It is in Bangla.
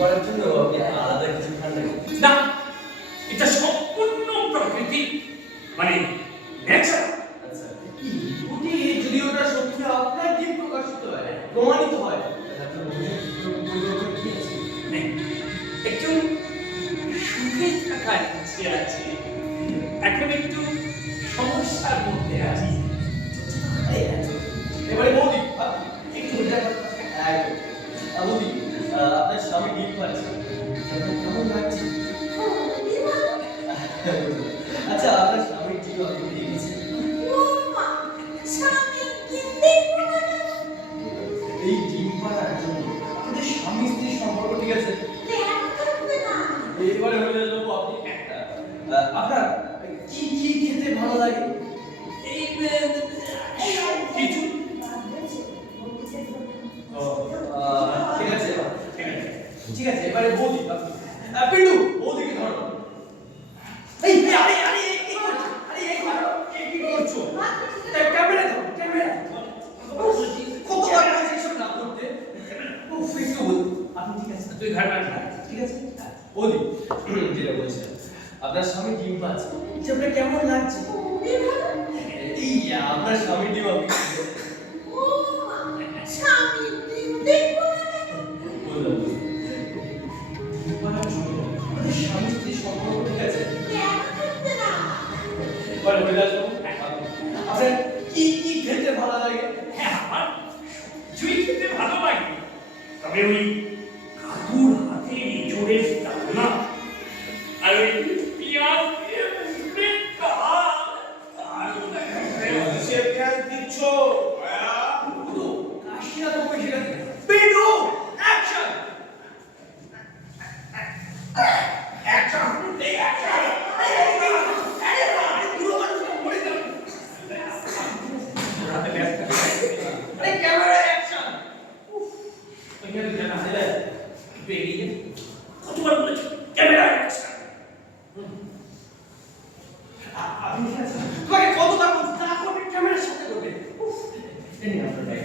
করার জন্য আপনি আলাদা কিছু খান নাকি? না, এটা সম্পূর্ণ প্রকৃতি, মানে নেচার। আচ্ছা, কি ওটি যদি ওটা সত্যি আপনার ডিম প্রকাশিত হয়, প্রমাণিত হয়, তাহলে আপনার ভবিষ্যৎ পরিকল্পনা কি আছে? একটু সুখে থাকার ইচ্ছে আছে, এখন একটু সমস্যার মধ্যে আছি। এবারে বৌদি একটু বৌদি, আপনার স্বামী ডিম পাচ্ছে, আপনার কেমন লাগছে? আচ্ছা, আপনার স্বামীর ডিম আপনি দেখেছেন? এই ডিম পাড়ার জন্য আপনাদের স্বামী স্ত্রীর সম্পর্ক ঠিক আছে? এবারে হয়ে যাবো আপনি একটা আপনার কি কি খেতে ভালো লাগে? এই কিছু ঠিক আছে, ঠিক আছে এবারে বৌদি পিন্টু বৌদিকে ধরো এই আরে আরে কি করছো আরে এই কি করছো ক্যামেরা দাও ক্যামেরা কতবার বলছি এসব না করতে উফ একটু বৌদি আপনি ঠিক আছে তুই ঘর না ঠিক আছে বৌদি যেটা বলছিলাম, আপনার স্বামী ডিম পাচ্ছে, এটা আপনার কেমন লাগছে এই আপনার স্বামী ডিম আপনি বললাম ডিম পাড়ার জন্য আমাদের স্বামী স্ত্রীর সম্পর্ক ঠিক আছে? এবারে হয়ে যাবো আপনার কি কি খেতে ভালো লাগে? হ্যাঁ, আমার কিছুই খেতে ভালো লাগে, তবে ওই কাকুর হাতে এঁচোড়ের ডালনা আর ওই পেঁয়াজ দিয়ে মুসলিম কাবাব, দারুণ একটা সে পেঁয়াজ দিচ্ছ তো কাশিয়া তো পয়সা পিন্টু অ্যাকশন অ্যাকশন এই অ্যাকশন হাতে ব্যস্ত আরে ক্যামেরা অ্যাকশন ওইখানে জানা হলে বেরিয়ে কতবার বলেছি ক্যামেরা অ্যাকশন। আপনি ঠিক আছে তোমাকে কতবার বলছি তা করবে ক্যামেরার সাথে করবে এই নিন আপনার ব্যাগ।